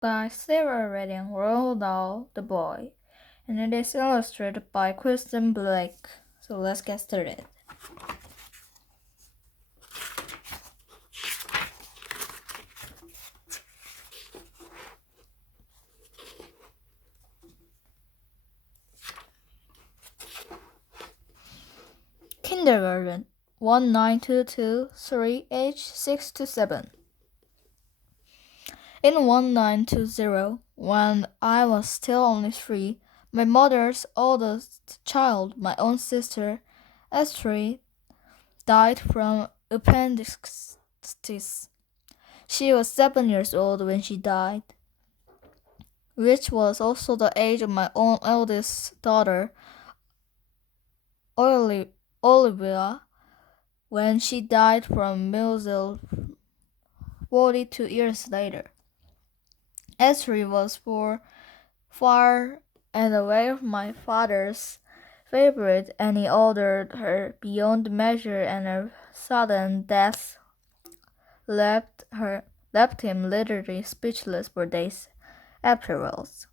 by Sarah Reading Roald Dahl, The Boy, and it is illustrated by Kristen Blake. So let's get started. Kindergarten 1922 age 6 to 7. In 1920, when I was still only 3, my mother's oldest child, my own sister, Astrid, died from appendicitis. She was 7 years old when she died, which was also the age of my own eldest daughter, Olivia, when she died from measles 42 years later. Astrid was far and away from my father's favorite, and he ordered her beyond measure, and her sudden death left him literally speechless for days afterwards.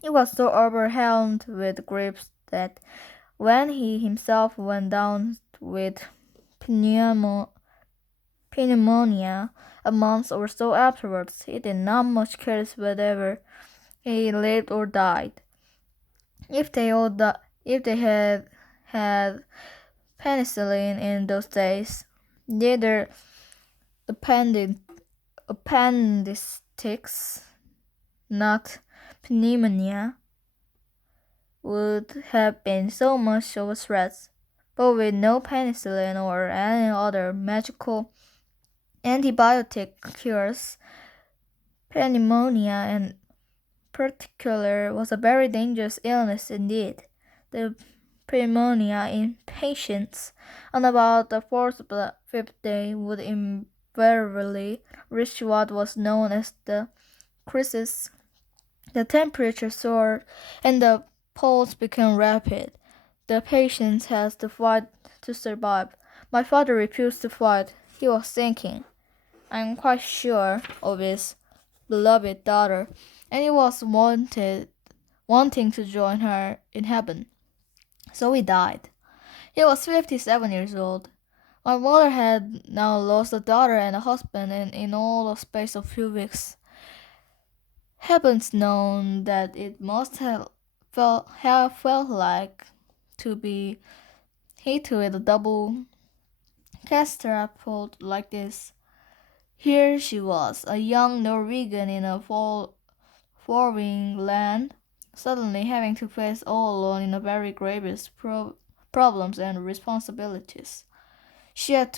He was so overwhelmed with grief that when he himself went down with pneumonia a month or so afterwards, he did not much care whether he lived or died. If they had penicillin in those days, neither appendicitis, not pneumonia, would have been so much of a threat. But with no penicillin or any other magical antibiotic cures, pneumonia in particular was a very dangerous illness indeed. The pneumonia in patients on about the 4th or 5th day would invariably reach what was known as the crisis. The temperature soared and the pulse became rapid. The patients had to fight to survive. My father refused to fight. He was thinking, I'm quite sure of his beloved daughter, and he was wanting to join her in heaven. So he died. He was 57 years old. My mother had now lost a daughter and a husband in all the space of few weeks. Heavens known that it must have felt like to be hit with a double catapult like this. Here she was, a young Norwegian in a foreign land, suddenly having to face all alone in the very gravest problems and responsibilities. She had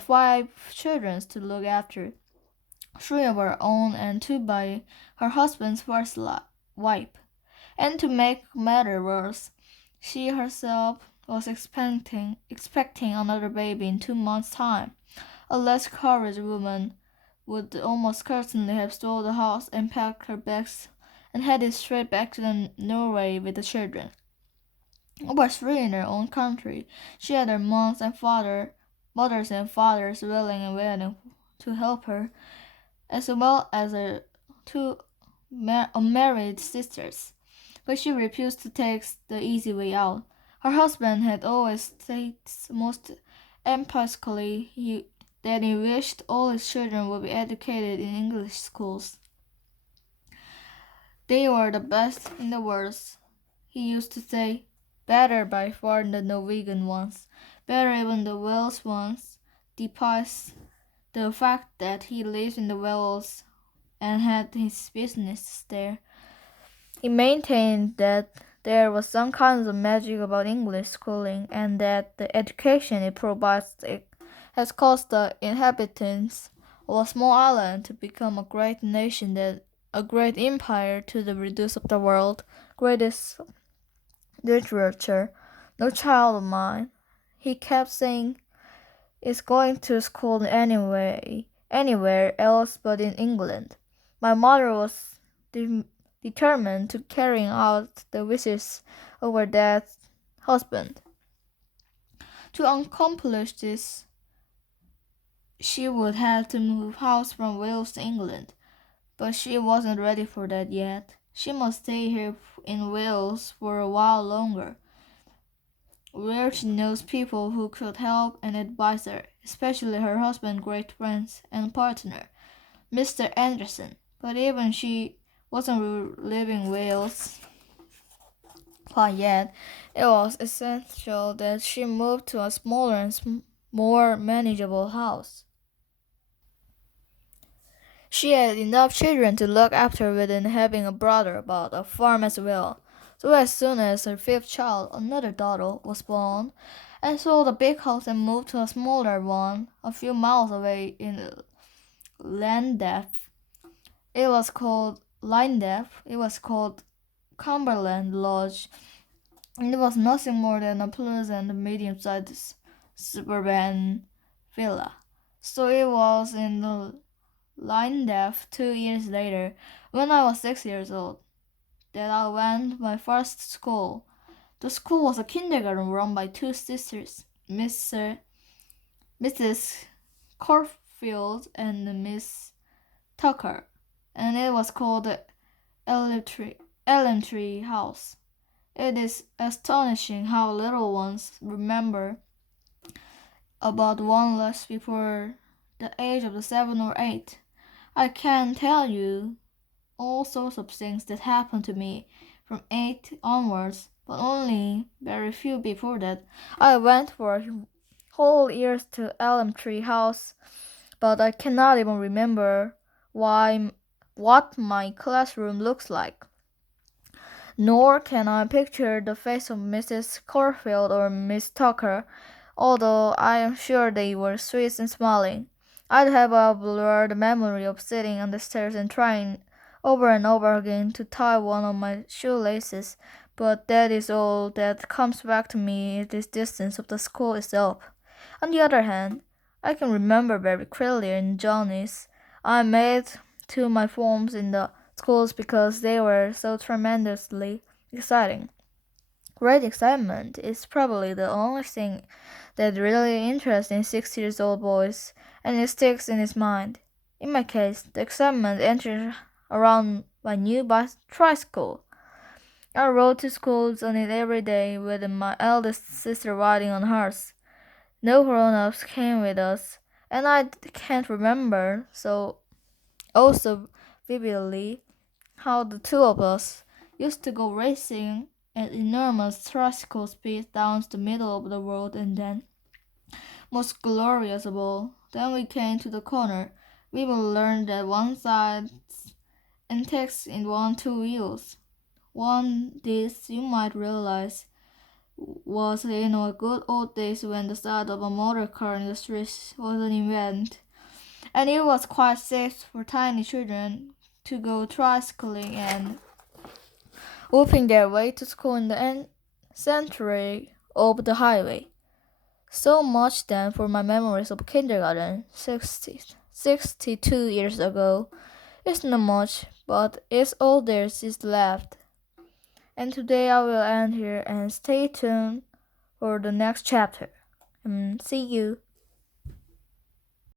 5 children to look after, 3 of her own and 2 by her husband's first wife. And to make matters worse, she herself was expecting another baby in 2 months' time. A less courageous woman would almost certainly have sold the house and packed her bags and headed straight back to Norway with the children. It was free in her own country. She had her mothers and fathers willing and waiting to help her, as well as her 2 unmarried sisters. But she refused to take the easy way out. Her husband had always stated most emphatically that he wished all his children would be educated in English schools. They were the best in the world, he used to say, better by far than the Norwegian ones, better even the Welsh ones, despite the fact that he lived in the Wales and had his business there. He maintained that there was some kind of magic about English schooling, and that the education it provides has caused the inhabitants of a small island to become a great nation, that a great empire to the reduce of the world, greatest literature. No child of mine, he kept saying, is going to school anywhere else but in England. My mother was determined to carry out the wishes of her dad's husband. To accomplish this, she would have to move house from Wales to England. But she wasn't ready for that yet. She must stay here in Wales for a while longer, where she knows people who could help and advise her, especially her husband's great friend and partner, Mr. Anderson. But even she wasn't leaving Wales quite yet. It was essential that she moved to a smaller and more manageable house. She had enough children to look after within having a brother about a farm as well. So as soon as her fifth child, another daughter, was born, and sold the big house and moved to a smaller one a few miles away in Llandaff. It was called Llandaff. It was called Cumberland Lodge, and it was nothing more than a pleasant medium-sized suburban villa. So it was in the Llandaff 2 years later, when I was 6 years old, that I went my first school. The school was a kindergarten run by two sisters, Mrs. Corfield and Miss Tucker, and it was called the Elementary House. It is astonishing how little ones remember about one less before the age of 7 or 8. I can tell you all sorts of things that happened to me from 8 onwards, but only very few before that. I went for whole years to Elementary House, but I cannot even remember what my classroom looks like. Nor can I picture the face of Mrs. Corfield or Miss Tucker, although I am sure they were sweet and smiling. I'd have a blurred memory of sitting on the stairs and trying over and over again to tie one of my shoelaces, but that is all that comes back to me at this distance of the school itself. On the other hand, I can remember very clearly in journeys I made to my forms in the schools because they were so tremendously exciting. Great excitement is probably the only thing that really interests 6 years old boys, and it sticks in his mind. In my case, the excitement enters around my new tricycle. I rode to schools on it every day with my eldest sister riding on hers. No grown-ups came with us, and I can't remember so vividly how the two of us used to go racing at enormous tricycle speed down the middle of the road, and then, most glorious of all, then we came to the corner. We will learn that one side and takes in 2 wheels. This you might realize was in our good old days when the sight of a motor car in the streets was an event, and it was quite safe for tiny children to go tricycling and whooping their way to school in the century of the highway. So much then for my memories of kindergarten 62 years ago. It's not much, but it's all there is left. And today I will end here and stay tuned for the next chapter. See you.